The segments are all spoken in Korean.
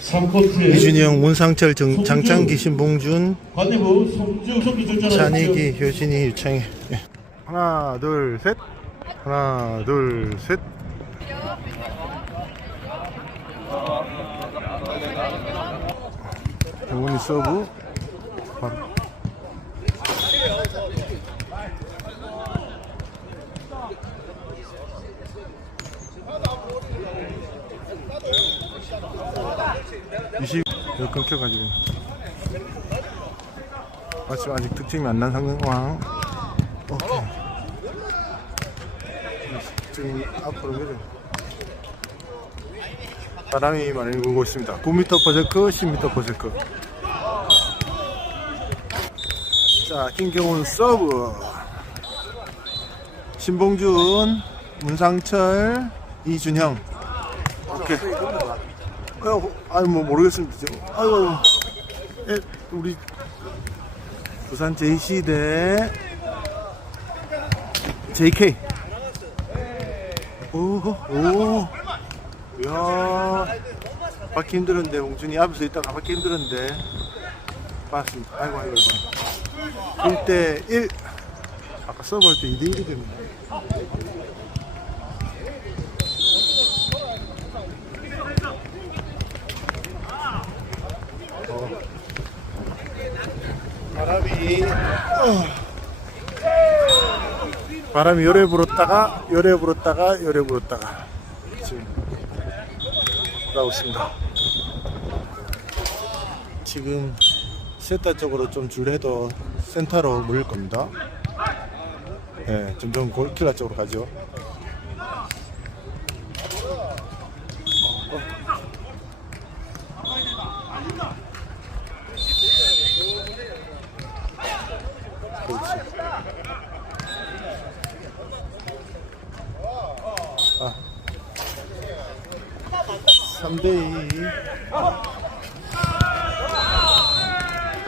3코트에 이준영, 문상철, 정, 장창기, 신봉준, 찬익이, 효진이, 유창희. 예. 하나, 둘, 셋. 하나, 둘, 셋. 영훈이 서브. 바로. 이십 여 끊겨가지고 아직 아직 득점이 안 난 상황. 오케이. 지금 앞으로 그래. 바람이 많이 불고 있습니다. 9m 퍼제크, 10m 퍼제크. 자, 김경훈 서브. 신봉준, 문상철, 이준형. 오케이. 아유, 뭐 모르겠습니다. 아유, 에, 우리 부산 JC 대 JK. 오, 오, 이야, 받기 힘들었는데 홍준이 앞에서 있다가 받기 힘들었는데 봤습니다. 아이고 아이고 아이고. 1대 1. 아까 서브 할 때 2대 1이 됩니다. 바람이 어. 바람이 열에 불었다가 열에 불었다가 열에 불었다가 지금 나오고 있습니다. 지금 세타 쪽으로 좀 줄해도 센터로 물릴 겁니다. 네, 점점 골킬라 쪽으로 가죠. 3대 2. 어,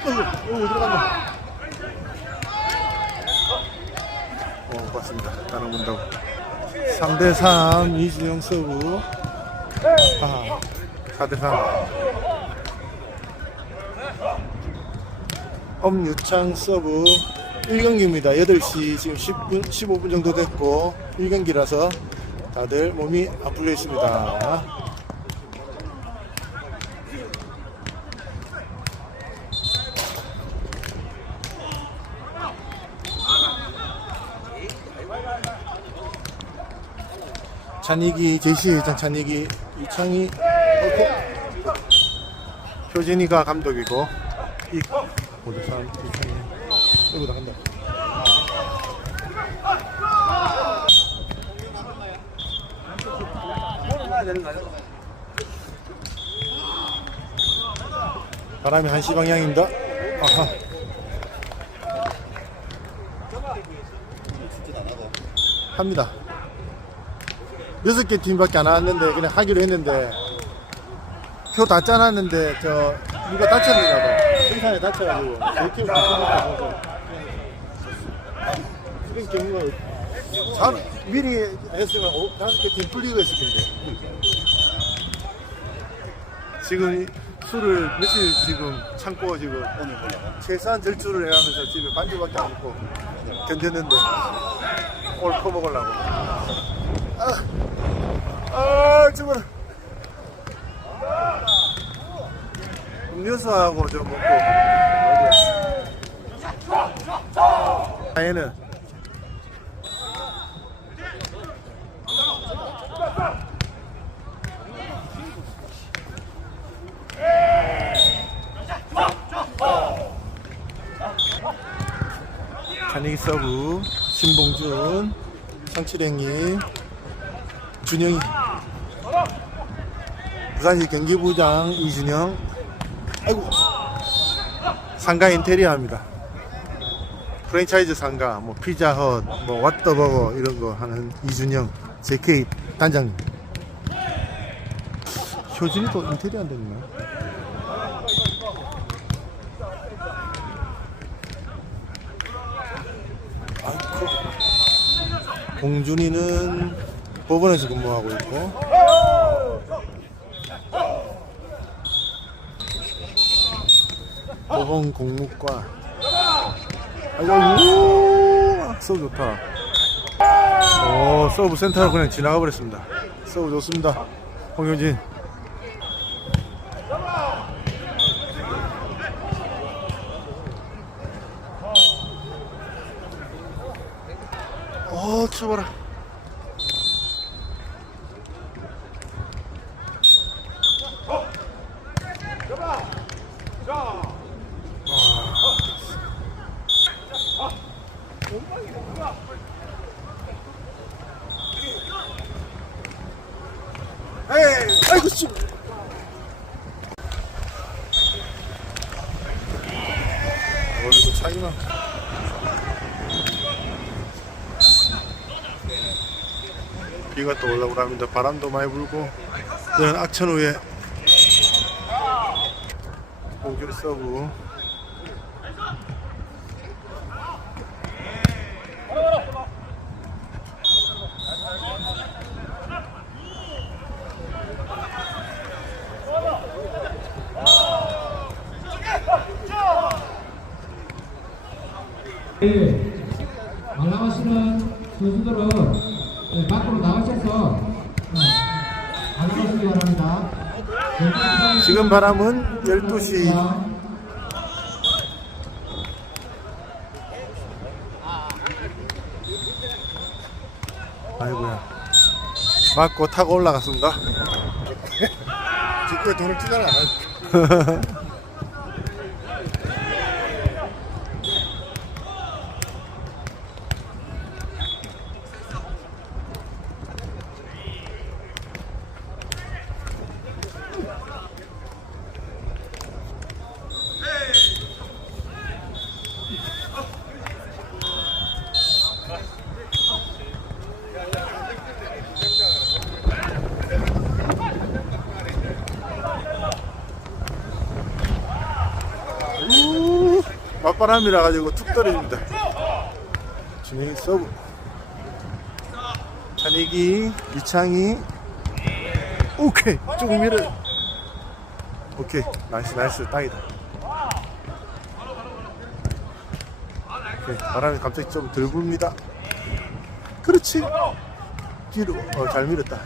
어, 들어간다. 어, 맞습니다. 다른 본다고. 3대 3 이준영 서브. 아, 4대 3. 엄유창 서브 1경기입니다. 8시 지금 10분, 15분 정도 됐고 1경기라서 다들 몸이 안 풀려 있습니다. 찬익이 제시 회장 찬익이 이창이 어, 효진이가 감독이고 이 고대산 이창이 여기 나간다. 바람이 한시 방향입니다. 아하. 합니다. 여섯 개 팀밖에 안 왔는데 그냥 하기로 했는데 표 다 짜놨는데 저 누가 봐. 생산에 다쳐가지고. 저팀 바꿔놓고. 그런 경우가 잘 미리 했으면 오- 다섯 개 팀 풀리고 했을 텐데. 지금 술을 며칠 지금 참고 지금 최소한 절주를 해가면서 집에 반주밖에 안 먹고 견뎠는데 오늘 퍼먹으려고 아, 아 정말. 음료수하고 좀 먹고. 아 얘는. 간이기 서브 신봉준 상치랭이 준영이. 부산시 경기부장 이준영. 아이고. 상가 인테리어입니다. 프랜차이즈 상가 뭐 피자헛 뭐 왓더버거 이런 거 하는 이준영 JK 단장님. 효진이도 인테리어 한다나? 아이고. 공준이는 법원에서 근무하고 있고 보험 공무과. 아이고, 우 서브 좋다. 오, 서브 센터를 그냥 지나가 버렸습니다. 서브 좋습니다. 홍효진. 어, 쳐봐라. 비가 또 올라오고 합니다. 바람도 많이 불고. 이런 악천 후에 공격 서브. 네, 관람하시는 선수들은 네, 밖으로 나가셔서 어, 관람하시기 바랍니다. 네, 지금 바람은 12시 아이고야. 맞고 타고 올라갔습니다. 뒷구에 돈을 투자를 안 하니까. 바람이라 가지고 툭 떨어집니다. 준영이 서브. 찬익이, 이창이. 오케이. 조금 밀어. 오케이. 나이스, 나이스. 땅이다. 오케이. 바람이 갑자기 좀 덜 붑니다. 그렇지. 뒤로. 어, 잘 밀었다.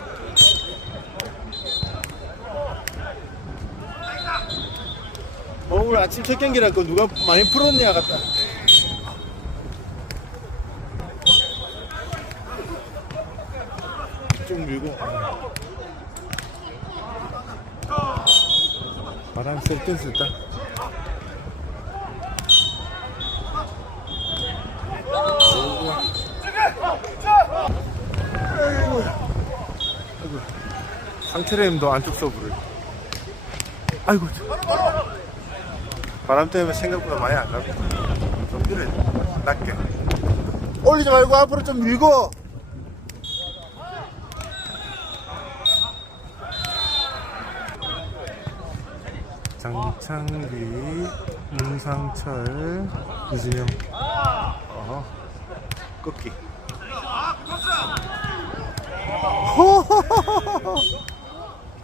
어, 오늘 아침 첫 경기라고 누가 많이 풀었냐 같다. 좀 밀고. 바람 셀땐 쓸다. 상체레임도 안쪽 서브를. 아이고. 바람 때문에 생각보다 많이 안 가고 좀 그래 낮게. 올리지 말고 앞으로 좀 밀고. 장창기 문상철 유진영. 어 꺾기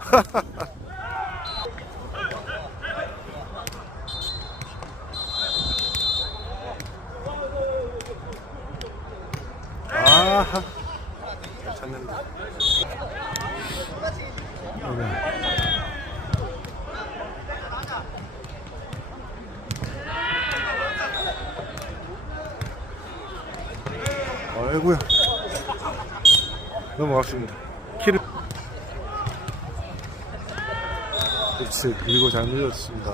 아하 괜찮는데. 오네. 아이고야. 넘어갔습니다 키를 그렇지. 그리고 잘 밀렸습니다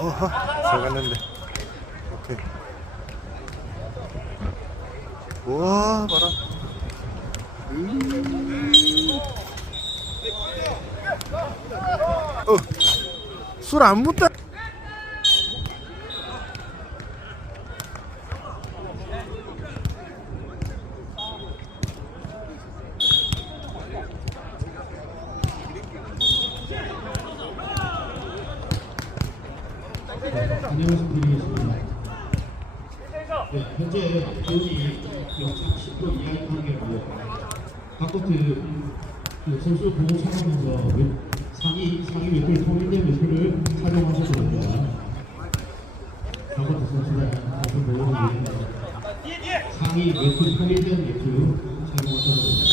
어허 잘 갔는데. 오케이. 우와 바람 어술 안 묻다 안녕하세요 드리겠습니다. 네, 현재 기온이 영상 10도 이하의 관계로 바코트 그 선수 보호 착용하면서 웨- 상위 상위 웨플 통일된 웨플을 착용하셔도 됩니다. 바코트 선수단 선수 보호를 위해 상위 웨플 통일된 웨플 착용하셔도 됩니다.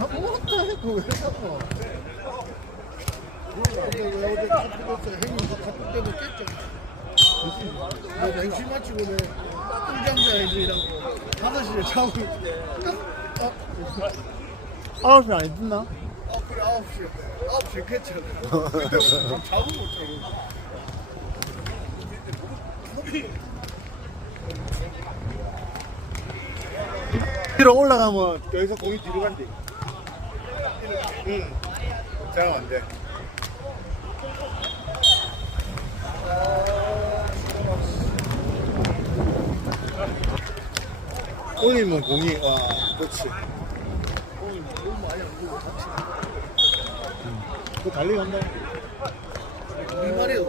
아, 뭐었다 했고 왜 자꾸. 근데 왜 어제 카프에서 행위가 카프 때문에 깼죠. 너 맹시 맞추고 왜 꿀잠자야지라고 다섯 시에 자고 어? 아홉 시안 했나? 아 그래 아홉 시에 아홉 깼잖아. 그때 자고 못 자고. 뒤로 올라가면 여기서 공이 뒤로 간대. 응. 잘하면 안 돼. 올리면 공이 와 그렇지. 그 달리 간다. 이 그,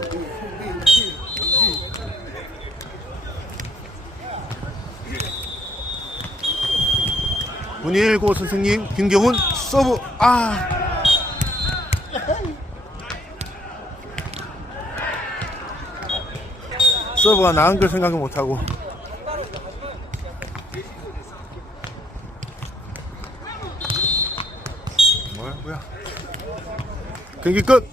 문일고 선생님 김경훈 서브. 아. 서브가 나은 걸 생각을 못하고 뭐야 뭐야 경기 끝